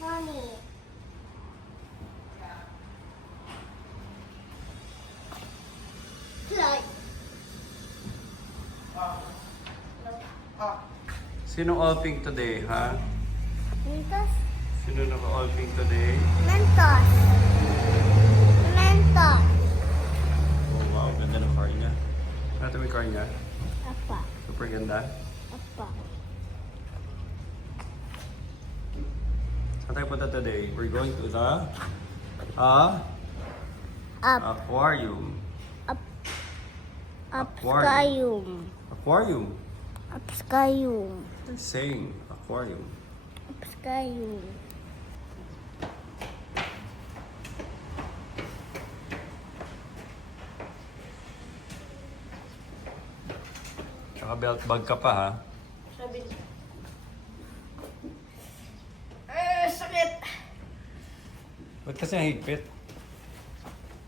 Mommy. Like. Sino all pink today, ha? Mentos. Sino naka all pink today? Mentos. Mentos. Oh wow, ganda ng car niya. Ano ito may car niya? Apa. Super ganda. Apa. Saan tayo punta today? We're going to the Up. aquarium. Up. Aquarium. Upskyum. Aquarium. Upskyum. They're saying aquarium. Upskyum. Tsaka belt bag ka pa, ha? Sabi niya. Sakit! Ba't kasi ang higpit?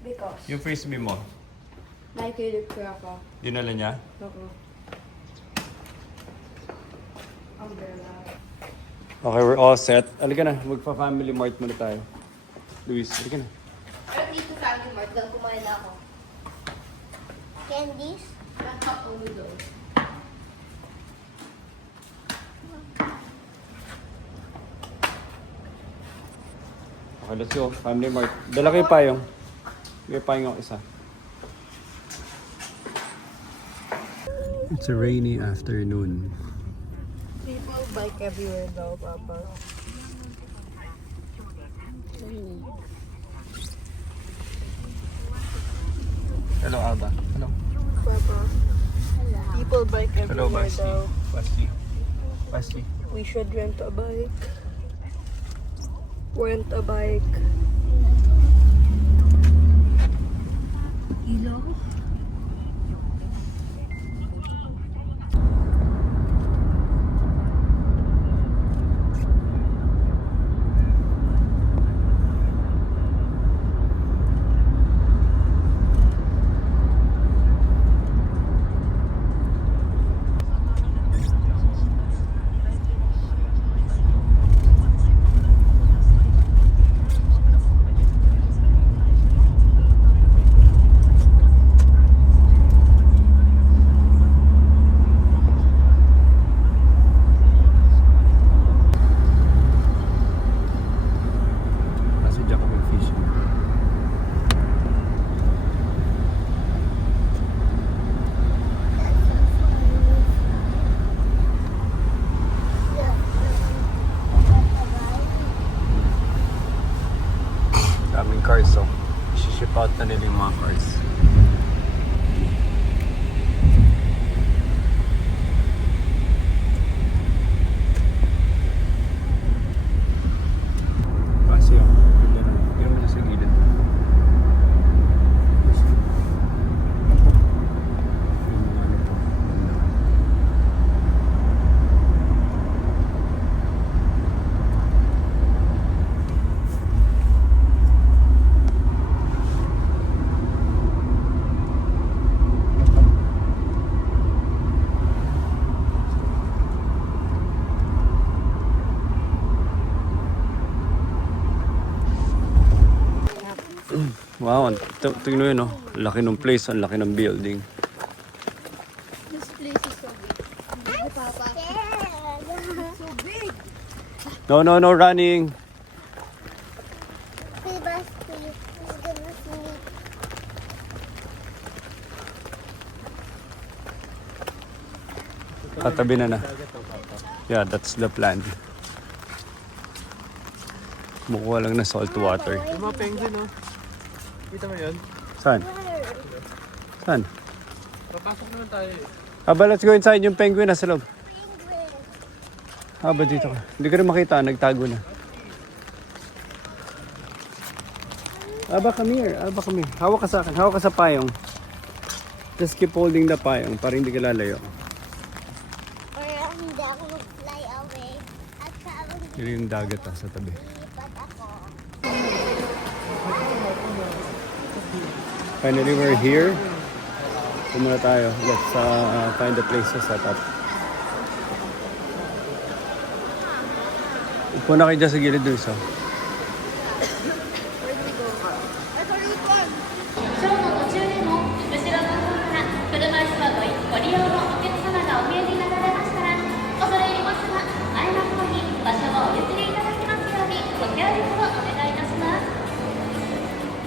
Because Yung frisbee mo, nakikilig ko ako. dinala niya? Ako. Umbrella. Okay, we're all set. Halika na, magpa-family mart muna tayo. Luis, halika na. Pero dito sa akin, Mark, lang kumain na ako. Candies. Nagkapulo doon. Okay, let's go. Family mart. Dala kayo payong. May payong ako isa. It's a rainy afternoon. People bike everywhere daw, Papa. Hello, Alba. Hello. Papa. People bike Hello, everywhere Basti. daw. Basti. Basti. We should rent a bike. Rent a bike. Hello? Kasi diyan kami fishing. Daming cars, so ship out na nila yung mga cars. Kasi yun, ganda na. Yung mo sa gilid. Yung mga ano po, ganda. Wow, tingnan mo yun, no? Laki ng place, ang laki ng building. This place is so big. Papa. So big! No, no, no running. Hey, Basti. He's gonna sleep. Katabi na. Yeah, that's the plan. Mukuha lang na salt water. Yung mga penguin, no? Kita mo yun? Saan? Saan? Papasok naman tayo eh. Aba, let's go inside yung penguin nasa loob. Aba, dito ka. Hindi ka rin makita, nagtago na. Aba, come here. Aba, come here. Hawak ka sa akin. Hawak ka sa payong. Just keep holding the payong para hindi ka lalayo. Or hindi ako mag-fly away. At saka Yun yung dagat sa tabi. mag-ilipat ako. Finally, we're here. Pumunta tayo. Let's find a place to set up. Puna kayo dyan sa gilid doon isa. ショーの途中でも後ろの方から車椅子はご利用のお客様がお見えになられましたら恐れ入りますが前の方に場所をお譲りいただきますようにご協力をお願いいたします。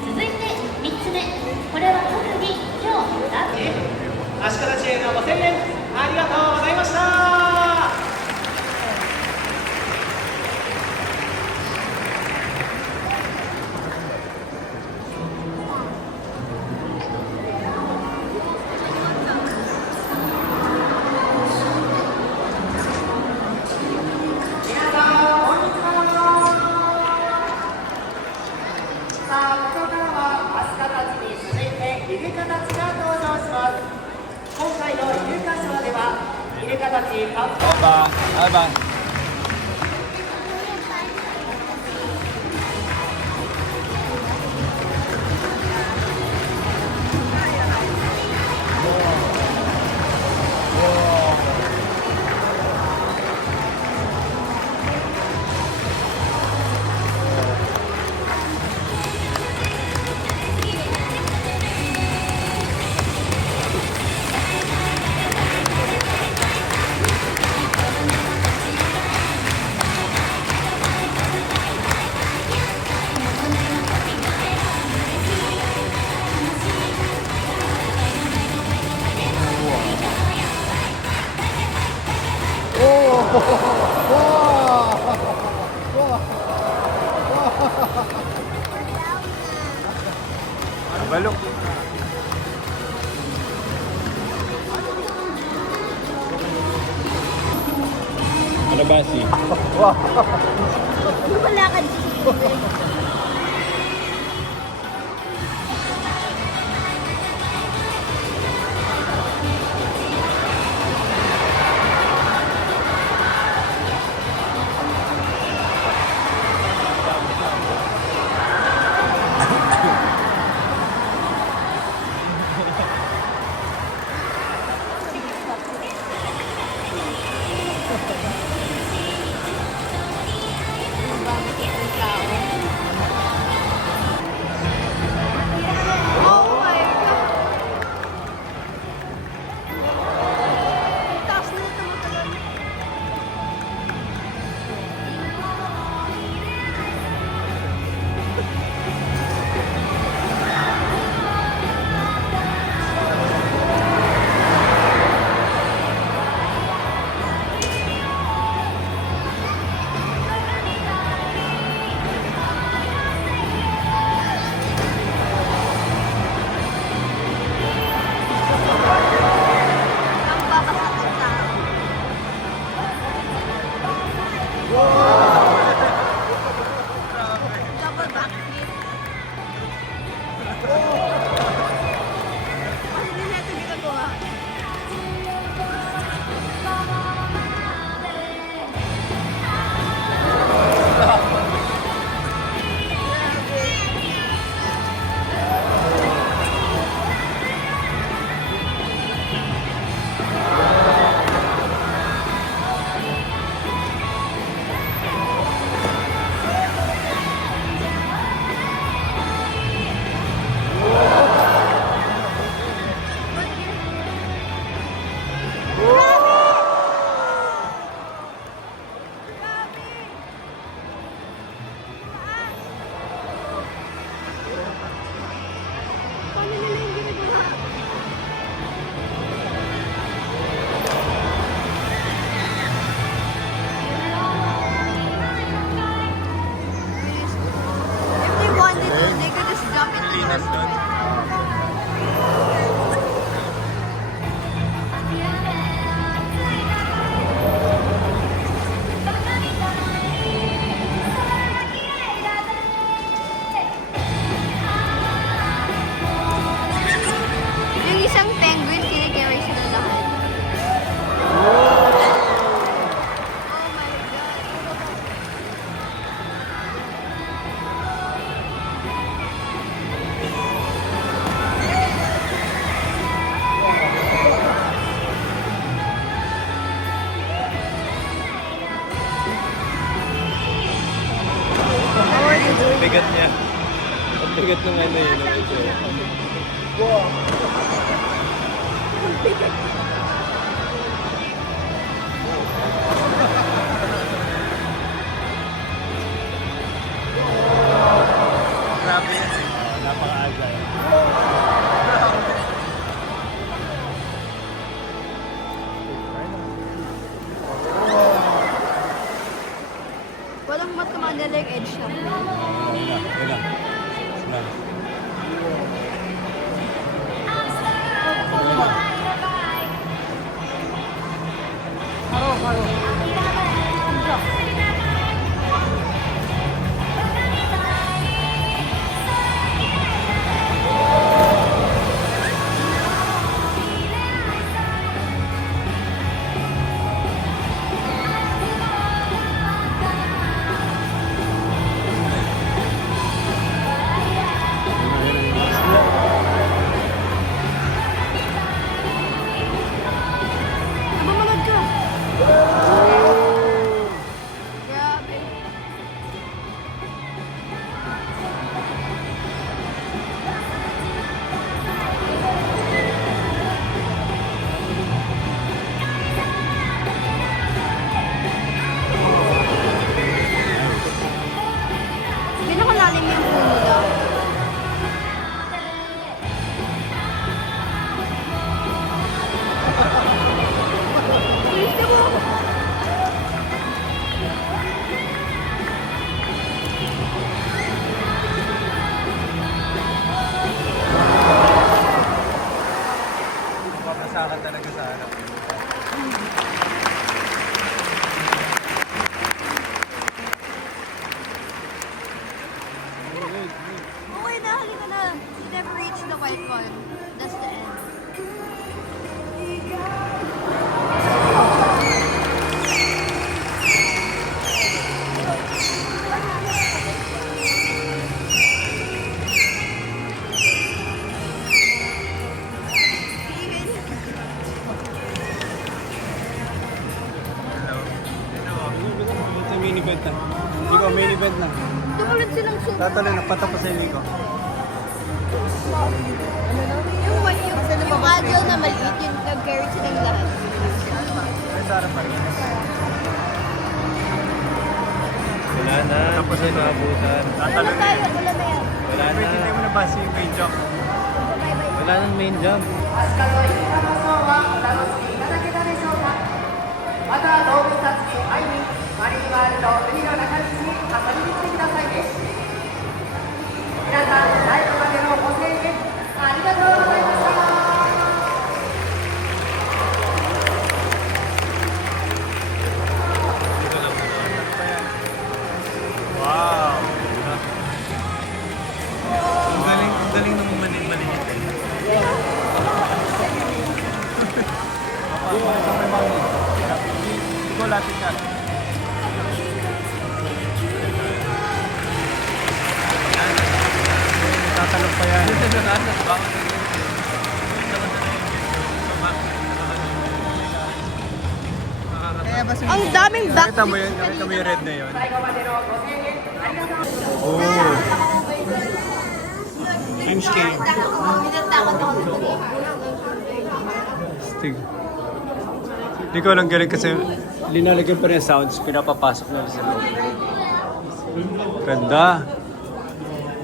続いて3つ目、これは特に今日ラブ足利知恵の5000円ありがとうございました。皆さんこんにちは。さあここからは飛鳥たちに続いてイルカたちが登場します。今回のイルカショーではイルカたちカップ Bye bye. Balok. Ano ba si? Wala ka dito. bigat niya. Ang bigat ng ano yun. Grabe yan eh. Napaka-agay. Walang matumandaling edge siya. Wala. Wala. Bumalad ka! Grabe. Pinakalalim yung puno daw. Papasakan talaga sa harap. Okay na, halika na. You never reached the white one. That's the end. Ito main event na. Nico, main event na. Tumulit silang soup. Tatalo na, patapos sa Nico. Yung white, yung agile na maliit, yung nag-carry silang lahat. Ay, sa harap pa rin. Wala na. Tapos na nakabutan. Tatalo na. Wala na yan. Wala Wait, hindi mo na. na ba si main jump? Wala nang main jump. アスカのイルカのショーはお楽しみいただけたでしょうか。また動物たちに会いにマリンワールド海の中道に遊びに来てくださいね。皆さん最後までのご声援ありがとうございました。 Wow! Ang galing ng maliit eh. Papakita kay Mami. Ikaw lapit ka. Tatalog pa yan. Ang daming back. Nakita mo yun? Nakita mo yung red na yun? Oh! Huge game. Stig. Hindi ko lang galing kasi linalagyan pa rin yung sounds, pinapapasok na sa loob. Ganda.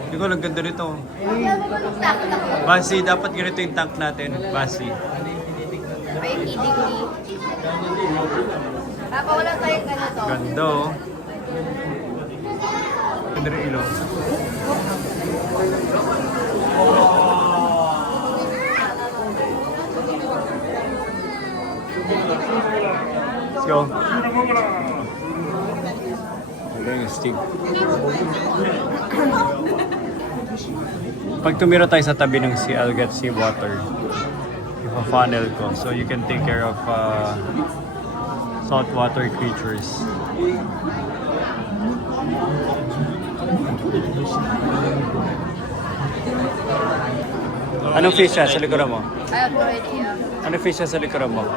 Hindi ko lang ganda nito. Basi, dapat ganito yung tank natin. Basi. May kidding me. Wala tayong ganito. Ganda oh. Ganda rin ilong. Let's go. Ganda yung stick. Pag tumira tayo sa tabi ng sea, I'll get seawater. Ipa-funnel ko. So you can take care of saltwater creatures. Anong fish yan sa likuran mo? I have no idea. Anong fish yan sa likuran mo?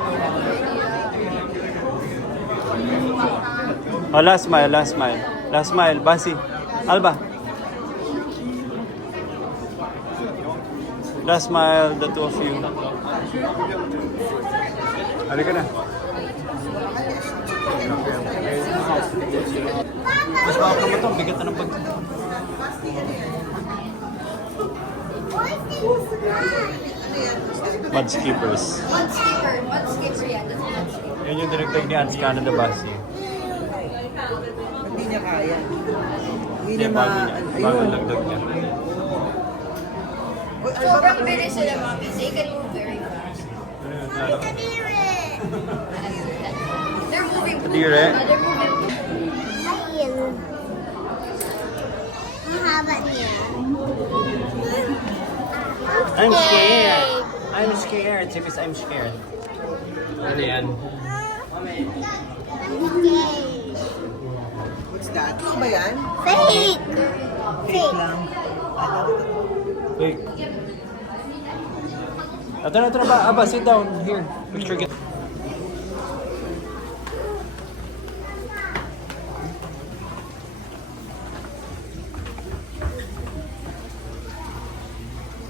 Oh, last mile, last mile. Last mile, Basi. Alba. Last mile, the two of you. Halika na. Mas baka naman ito, bigat na ng pag... Mudskippers. Mudskipper yan. That's Mudskipper. Yan yung director ni Ants Canada Basi. Hindi niya kaya. Hindi Hindi, niya bago niya. Bago lagdag niya. Sobrang bilis sila, mami. They can move very fast. They're moving. Kadire. They're moving. Ayun. Ang haba niya. I'm scared. I'm scared. Sipis, I'm scared. Ano yan? I'm scared. What's that? Ano ba yan? Fake! Fake. Lang. Wait. Ito na ba? Aba, sit down. Here. Picture get.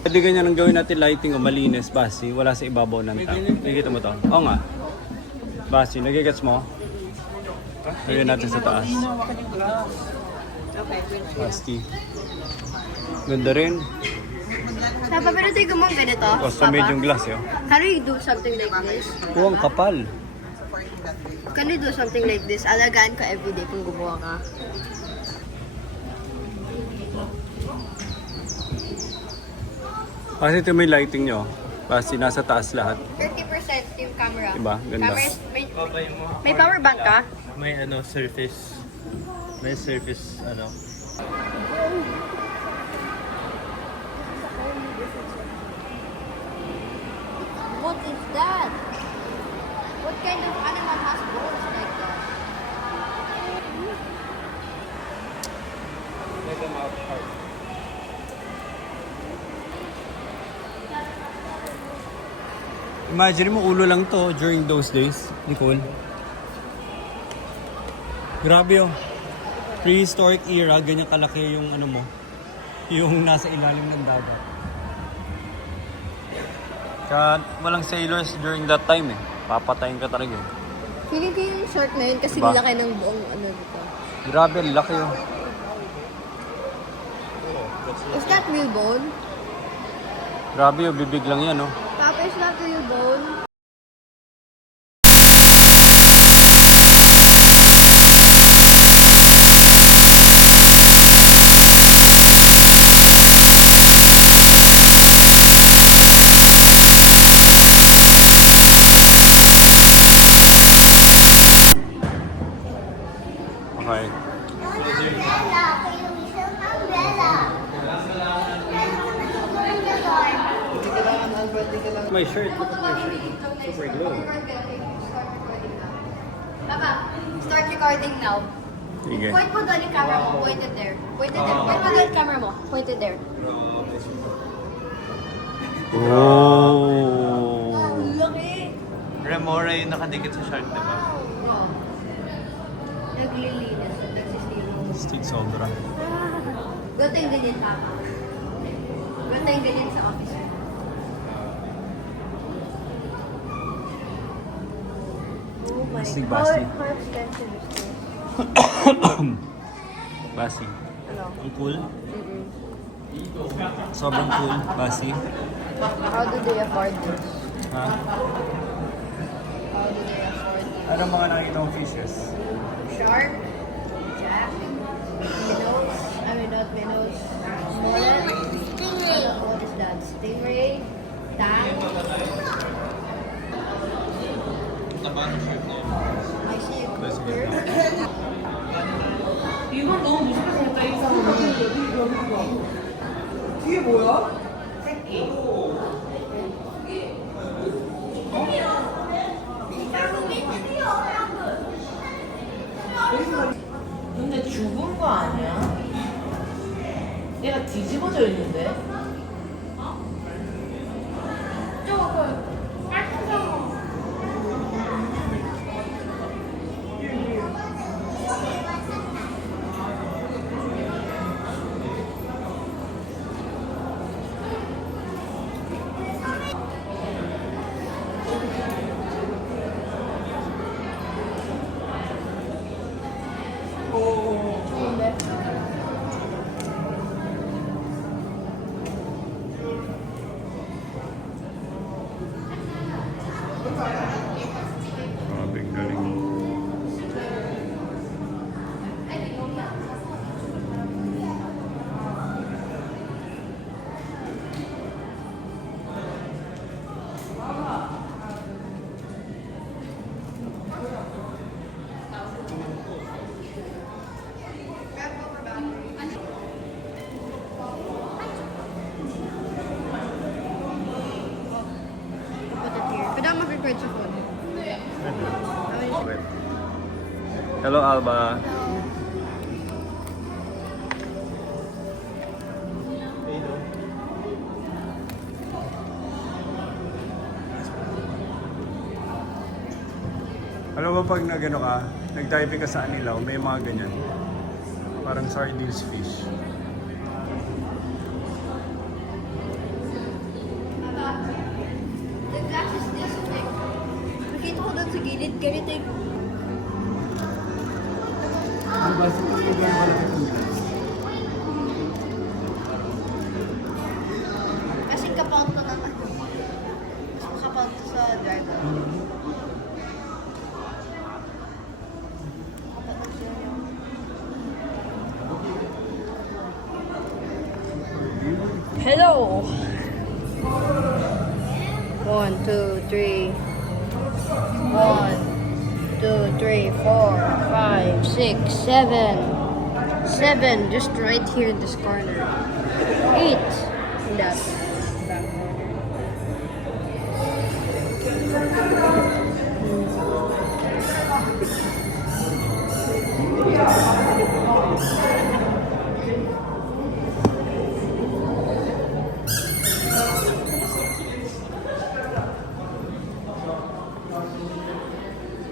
Pwede ganyan ang gawin natin lighting o malinis, Basi. Wala sa ibabaw ng tao. Nakikita mo to? Oo nga. Basi, nagigets mo? Gawin natin sa taas. Basti. Ganda rin. Napapanood ko mong ganito. Custom-made yung glass, yun. Can we do something like this? Ang kapal. Can we do something like this? Alagaan ka everyday kung gumawa ka. Kasi ito may lighting nyo. Basi, nasa taas lahat. 30% yung camera. Diba? Ganda. Camera may power bank ka? May ano, surface. May surface, ano. What is that? What kind of animal has bones like that? Imagine mo, ulo lang to during those days, Nicole. Grabe oh. Prehistoric era, ganyan kalaki yung ano mo. Yung nasa ilalim ng dagat. Kaya walang sailors during that time eh. Papatayin ka talaga eh. Feeling ko yung short na yun kasi Diba? nilaki ng buong ano dito. Grabe, laki oh. Is that real bone? Grabe oh, bibig lang yan oh. Papa, is that real bone? Okay. Umbrella. Kayo isang umbrella. My shirt, look at my shirt. Super glue. Papa, start recording now. Sige. Point mo doon yung camera mo. Point it there. Point it there. Point mo doon yung camera mo. Point it there. Oh. Laki! Remora yung nakadikit sa shark, diba? Naglilinis. Nagsisiro. Stick sobra. Ganito yung ganyan, Papa. Ganito yung ganyan sa office. Oh my Stick God. Basti. How expensive is this? Basi. Ano? Ang cool. Sobrang cool. Basi. How do they afford this? Ha? How do they afford this? Ano mga nakita mong fishes? Shark, jack, minnows, I mean not minnows, smollett. Stingray. What is that? Stingray, tang. I see a grouper. 이건 너무 무섭겠다, 이 사람은. 뒤에 뭐야? 새끼. 근데 죽은 거 아니야? 얘가 뒤집어져 있는데? Hello, Alba. Alam mo pag nagano ka, nag-diving ka sa Anilaw, may mga ganyan. Parang sardines fish. The glass is this thick. Nakita ko doon sa gilid, ganito yung... Ang basa ko yung gano'n malaki itong glass. Kasing kapound to na mas makapound to sa driver. Hello! 1, 2, 3. 1, 2, 3, 4, 5, 6, 7. 7, just right here in this corner. 8 in that back corner.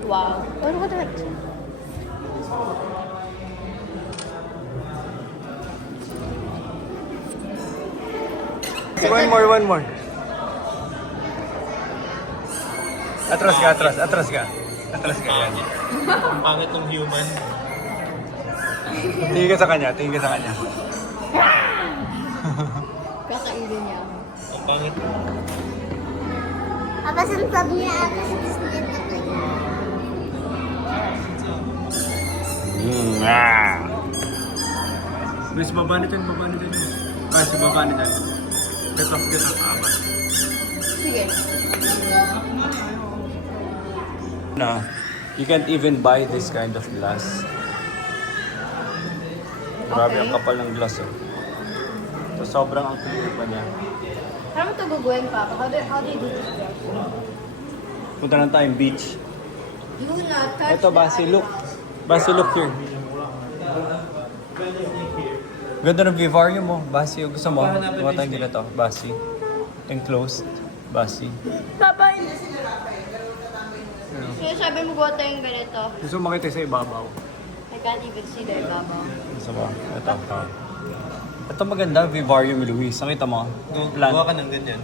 Wow. Oh, look at that. One more. Atras ka. Atras ka, yan. Ang pangit ng human. Tingin ka sa kanya. Kakainin niya ako. Ang pangit. Apa sabi niya ako sa biskuit na kanya. Guys, baba na dyan. Guys, baba na dyan. Get off. Sige. Na, you can't even buy this kind of glass. Grabe, Okay. ang kapal ng glass. Oh. So, sobrang ang clear pa niya. Paano ito guguhin, Papa? How do you do this? Punta na tayong beach. Do not touch Ito, the Basi, look. animals. Basi, look here. Ganda ng vivarium mo. Basi, gusto mo? Gawa tayong ganito. Basi. Enclosed. Basi. So, sabi mo gawa tayong ganito. Gusto mo makita sa ibabaw. I can't even see the ibabaw. Gusto ba? Ito. Ito maganda, Vivarium Luis. Nakita mo? Plant. Gawa ka ng ganyan.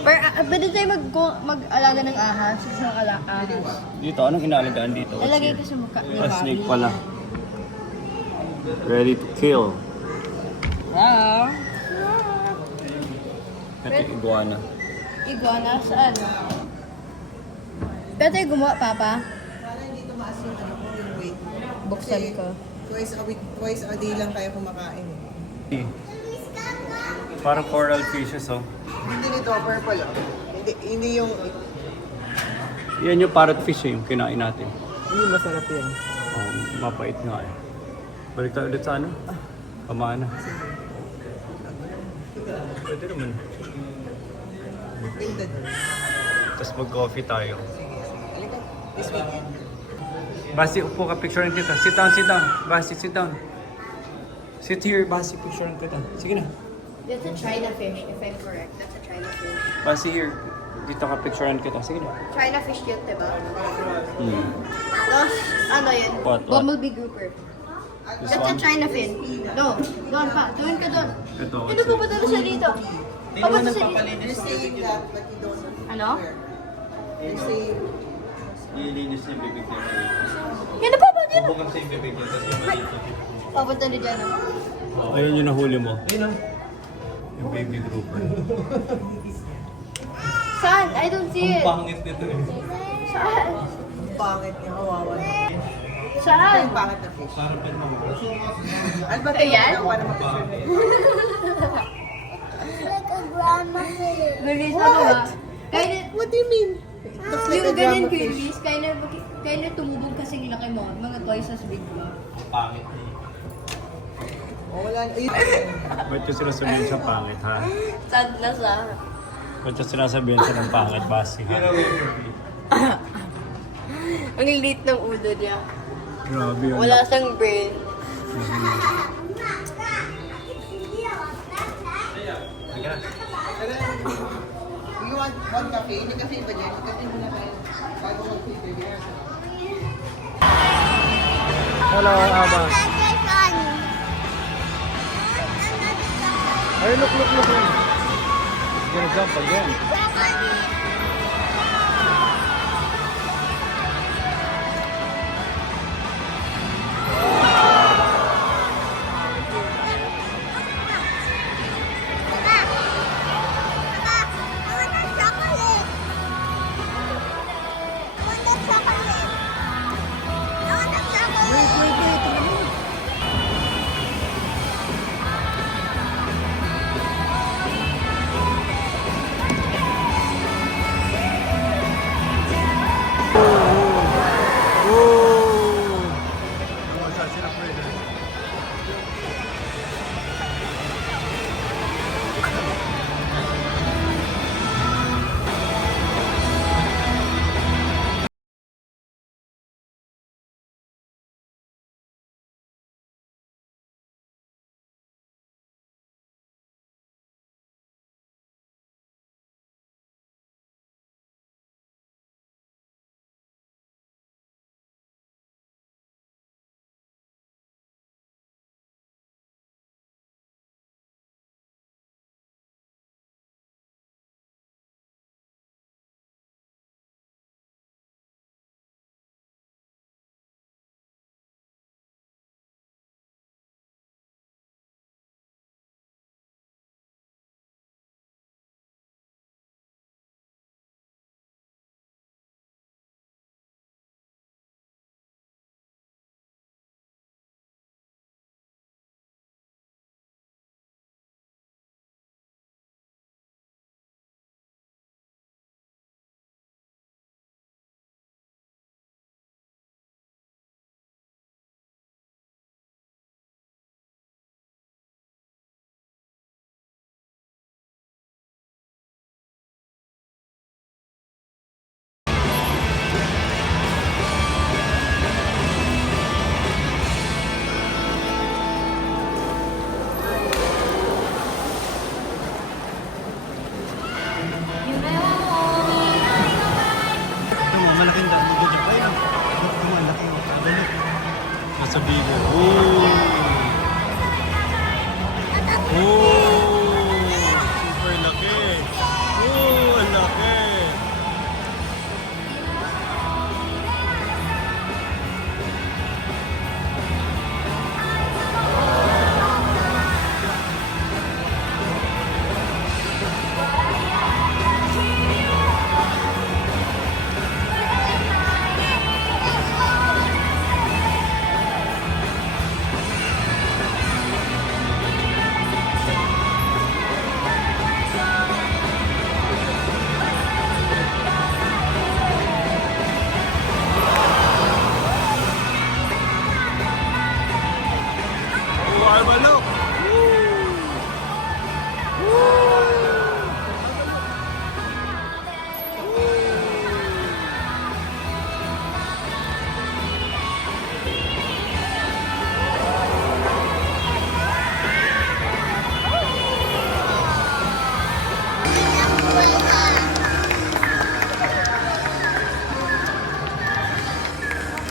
Pero pwede tayo mag-alaga ng ahas. Isang ahas. Dito, anong inaalagaan dito? What's Lalagay here? ko sa mukha ni Ah, snake Bobby. pala. Ready to kill. Ah. Ito yung iguana. Iguana, saan? Pwede tayo gumawa, Papa? Para hindi tumaas yung weight. Buksan Kasi ko. twice a day lang tayo kumakain eh. Parang coral fishes, oh. Hindi nito, purple oh. Hindi yung... Yan yung parrot fish, eh, yung kinain natin. Hindi masarap yan. Mapait nga eh. Balik tayo ulit sa ano? Pamana. Pwede naman. Ganda doon. Tapos mag-coffee tayo. Halika, this weekend. Basi, upo ka, picturean kita. Sit down. Basi, sit down. Sit here, Basi, picturean kita. Sige na. That's a China fish, if I'm correct. That's a China fish. Basi here. Dito ka, picturean kita. Sige na. China fish yun, diba? Hmm. Tapos, ano yun? What? Bumblebee grouper. This That's a one? China fin. Doon pa. Doon ka doon. Ito. Ano pupunta na siya dito? Papunta siya dito. They're saying that, but you don't know. Ano? They're saying... Ilinis niya bibig niya. Yan na papa dyan. Bukang sa yung bibig niya, tapos yung maliit. Papunta na dyan. Ayun yung nahuli mo. Ayun ah. Yung baby grouper. Saan? I don't see Ang it. pangit nito eh. Saan? Pangit niya, kawawa. Saan? Yung pangit na fish. Parang pa naman. Ano ba Ayan? ito? Para mapicture na yun. It's like a grandma fish. Maris, ano ba? Kaya What do you mean? Looks like a yung ganyan drama fish. Kirby's, kaya na tumubog kasing laki mo. Mga twice as big ba? Ang pangit niya. Oh, wala. Ayun. Ba't yung sinasabihin siya pangit, ha? Sad na sa. Ba't yung sinasabihin siya ng pangit, Basi, ha? Ang liit ng ulo niya. Grabe yun. Wala siyang brain. You want one cafe? Hindi cafe ba dyan? Cafe mo na kayo. Bago mag-cafe. Hello, Aba. Ay, look. It's gonna jump again. Ito mo, malaking daan dito dyan. Ayun, ito mo, malaking balik. Nasa bigger. Super laki. Ang laki. Manok!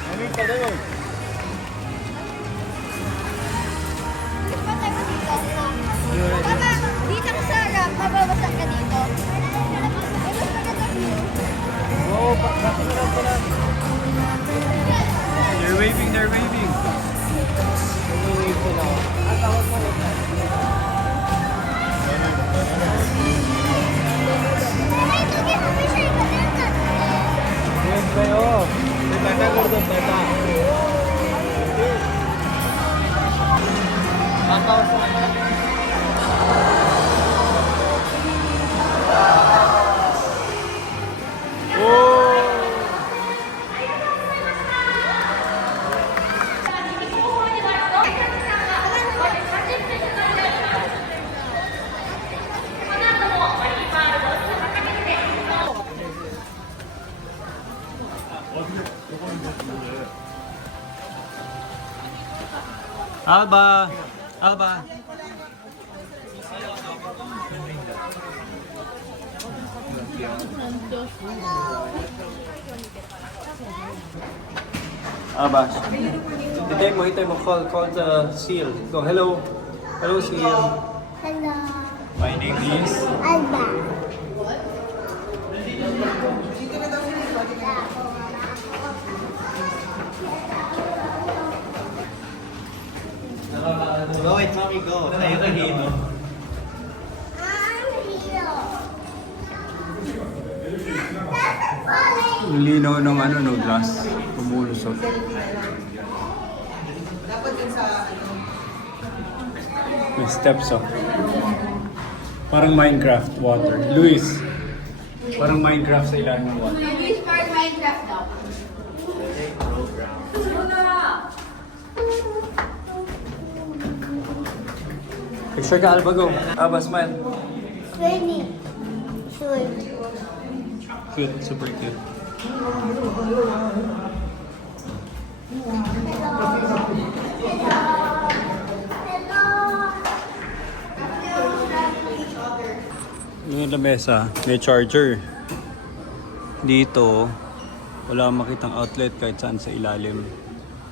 Maming pa doon. Papa, dito ka sa harap, mababasa ka dito. Mas maganda view. Oo, bakit na lang pala. They're waving. Yes, kayo. Tata ko doon, tata. Tata sa Alba! Alba! Alba. Hitay mo. Call the seal. Go, hello. Hello, seal. Hello. My name is... Alba. Go, wait, mommy, go. Tayo ka game. I'm here. Ang linaw ng glass. Pumulusot. Dapat din sa May steps, oh. Parang Minecraft water. Luis, parang Minecraft sa ilalim ng water. Use part Minecraft daw. Picture ka, Alba, go. Alba, smile. Swimming. Swim. Cute, super cute. Yung lamesa, may charger. Dito, wala makitang outlet kahit saan sa ilalim.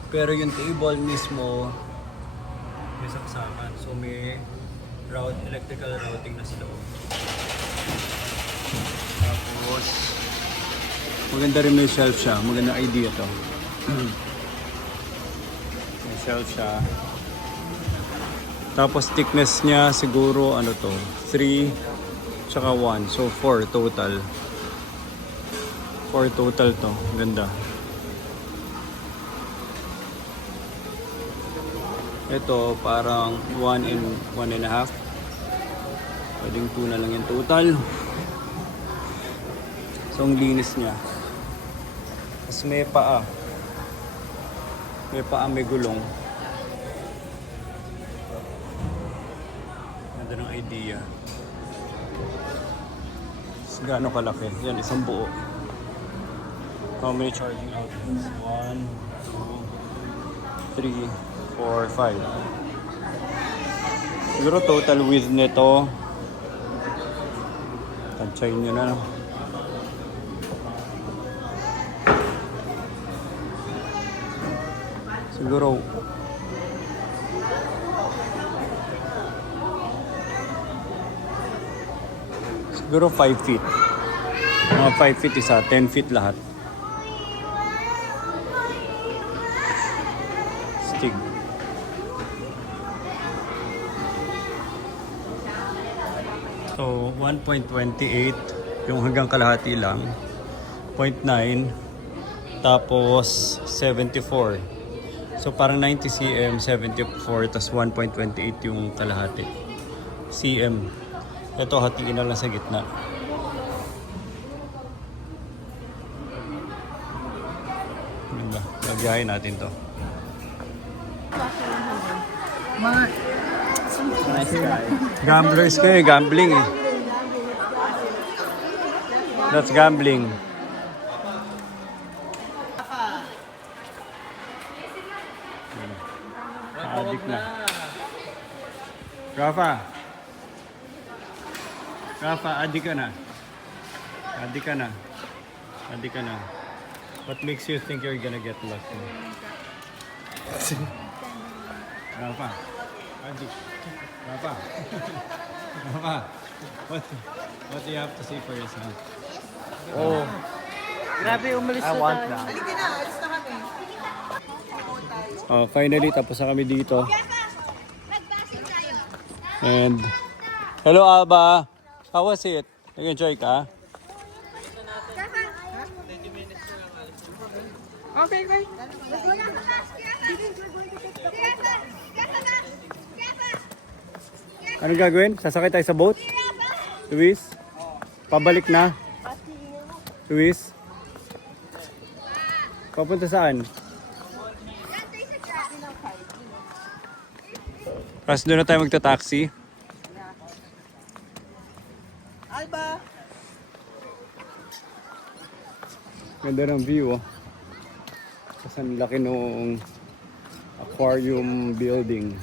Pero yung table mismo, may saksakan. So may electrical routing na sa loob. Tapos, maganda rin may shelf siya. Maganda idea to. May shelf siya. Tapos thickness niya siguro 3 tsaka 1. So 4 total. 4 total to. Ganda. Ito parang 1 and 1.5. Pwedeng 2 na lang yung total. So ang linis niya. Tapos may paa. May paa, may gulong. Ganda ng idea. So, gaano kalaki? Yan, isang buo. How many charging outlets? 1, 2, 3, 4, 5. Siguro total width nito. Tansyahin nyo na. Siguro 5 feet. Mga 5 feet isa, 10 feet lahat. Stig. So 1.28 yung hanggang kalahati lang. 0.9 tapos 74. So parang 90 cm, 74, tas 1.28 yung kalahati. cm. Ito, hatiin na lang sa gitna. Diba? Lagyahin natin to. Gamblers kayo, gambling eh. That's gambling. Addict na. Rafa, addict ka na. Addict ka na. What makes you think you're gonna get lucky? Rafa, addict. Rafa, what do you have to say for yourself? Oh. Grabe, umalis na tayo. Halika na, alis na kami. Finally, tapos na kami dito. And, hello Alba! How was it? Nag-enjoy ka? Okay, bye. Anong gagawin? Sasakay tayo sa boat? Luis? Pabalik na? Luis? Papunta saan? Tapos doon na tayo magta-taxi. Alba! Ganda ng view, oh. Kasi ang laki nung aquarium building.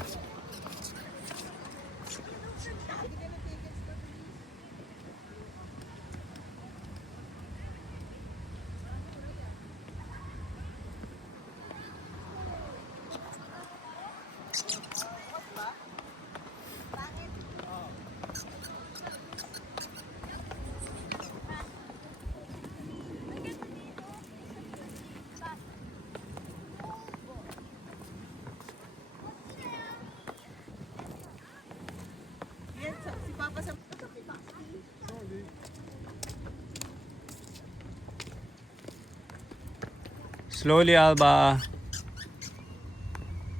Yan, si Papa sa... Slowly, Alba.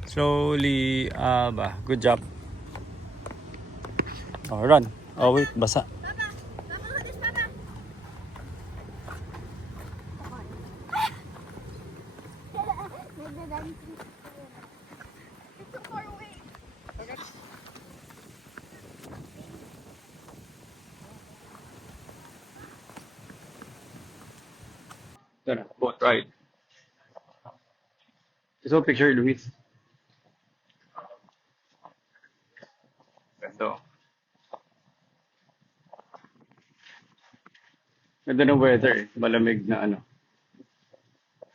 Slowly, Alba. Good job. Oh, run. Oh, wait. Basa. Papa, Papa, what is Papa? It's so far away. Tara, boat ride. So, picture, Luis. Ganda. Ganda ng weather eh. Malamig na ano.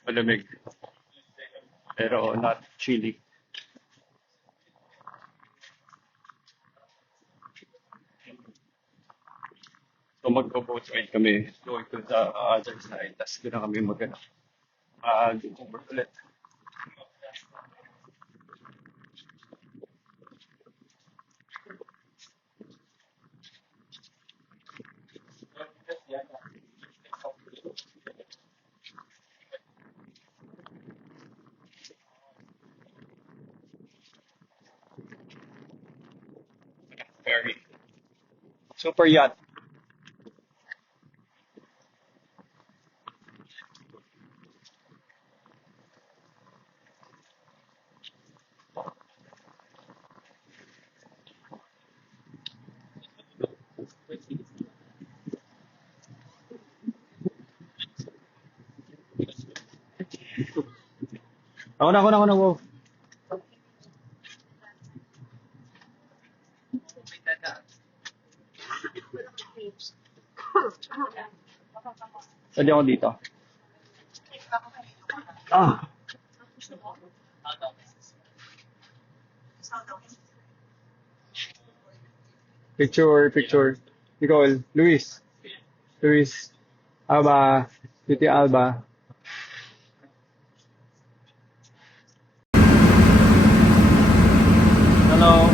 Malamig. Pero not chilly. So magpo-boat ride kami going to the other side. Tapos doon na kami mag-ano. Over ulit. Ferry. Super yacht. Ako na, wow. Pwede ako dito. Ah! Picture. Nicole, Luis. Alba. Titi Alba. Hello.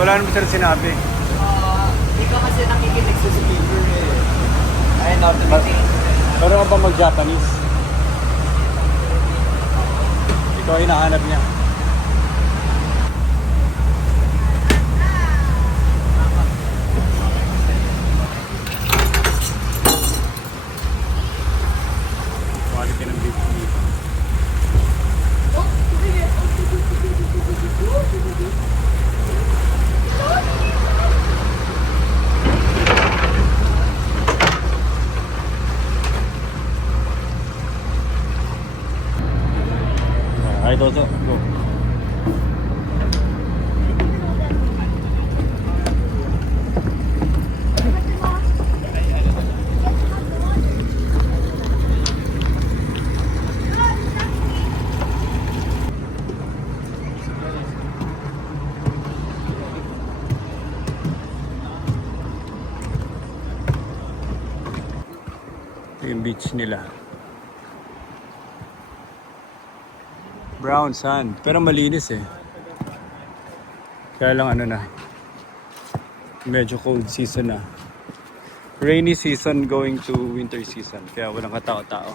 Wala naman sila sinabi. Hindi ka kasi nakikinig sa speaker eh. Ay, not Pero ka ba mag-Japanese? Ikaw ay hinahanap niya. Quality ng beef dito. Ay, dozo. Go. Ito yung beach nila. Brown sand. Pero malinis eh. Kaya lang ano na. Medyo cold season na. Rainy season going to winter season. Kaya walang katao-tao.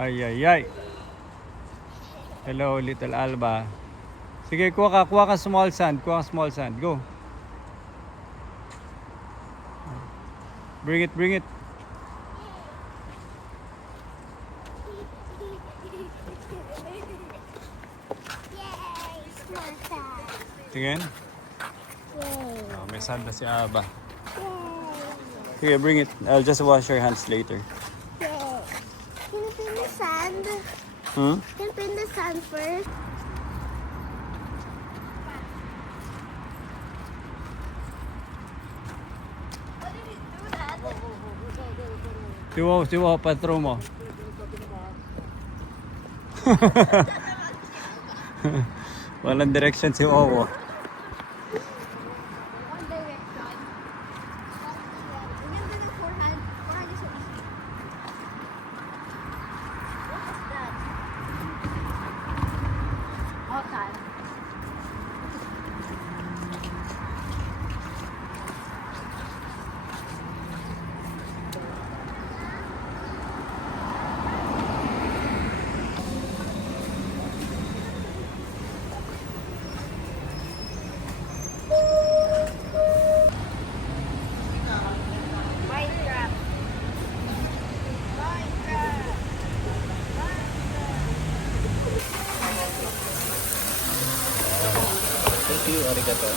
Ay, ay, ay. Hello, little Alba. Sige, kuha ka small sand. Kuha ka small sand. Go. Bring it, bring it. Yay! Small sand. Tingin. Yay! Oh, may sand na si Aba. Yay! Sige, bring it. I'll just wash your hands later. Yay! Can you pin the sand? Hmm? Can you pin the sand first? Siwo, patro mo. Walang direction si Owo. One direction. Remember the forehand? Forehand is so easy. What is that? Okay. Minecraft. Minecraft. Thank you, arigato.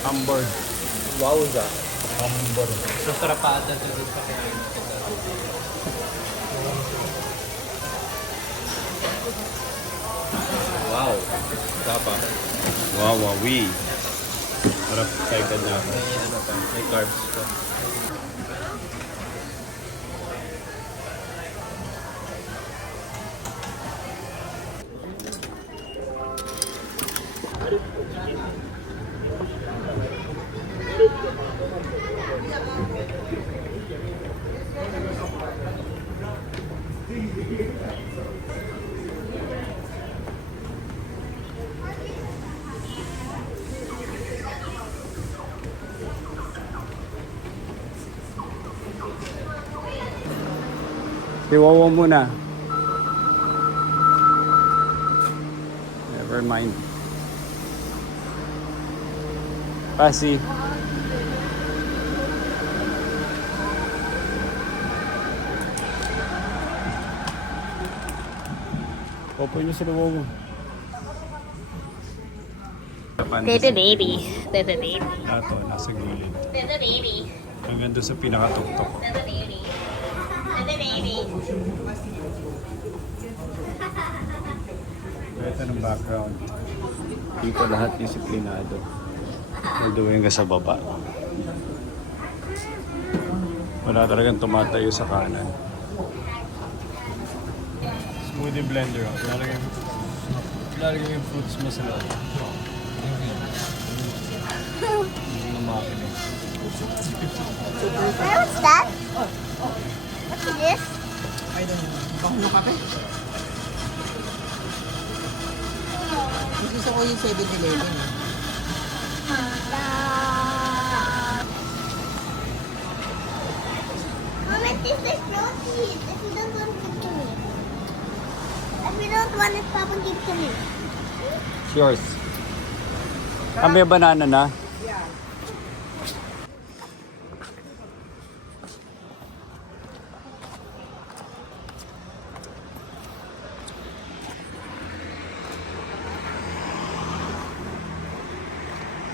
Hamburg. Wowza. Hamburg. So, sarap pa ata ito dito pa kinain. Wow. Tapa. Wow, wawi. Sarap, excited na ako. May ano pa, may carbs pa. Si Wawa muna. Never mind. Pasi. Popoy mo sa luwa mo. Baby baby. Baby baby. Ato, nasa gilid. Baby baby. Hanggang doon sa pinakatuktok. Baby baby. Baby baby. Ito ng background. Dito lahat disiplinado. All the way hanggang sa baba. Wala talagang tumatayo sa kanan. Smoothie blender. Lalagyan yung fruits mo sa loob. Hindi na makinig. What's that? What's this? I don't know. Bako ng kape? Gusto ko yung 7-Eleven. Mom, it tastes like protein. If you don't want to give to me. If you don't want it, Papa give to me. It's yours. May banana na.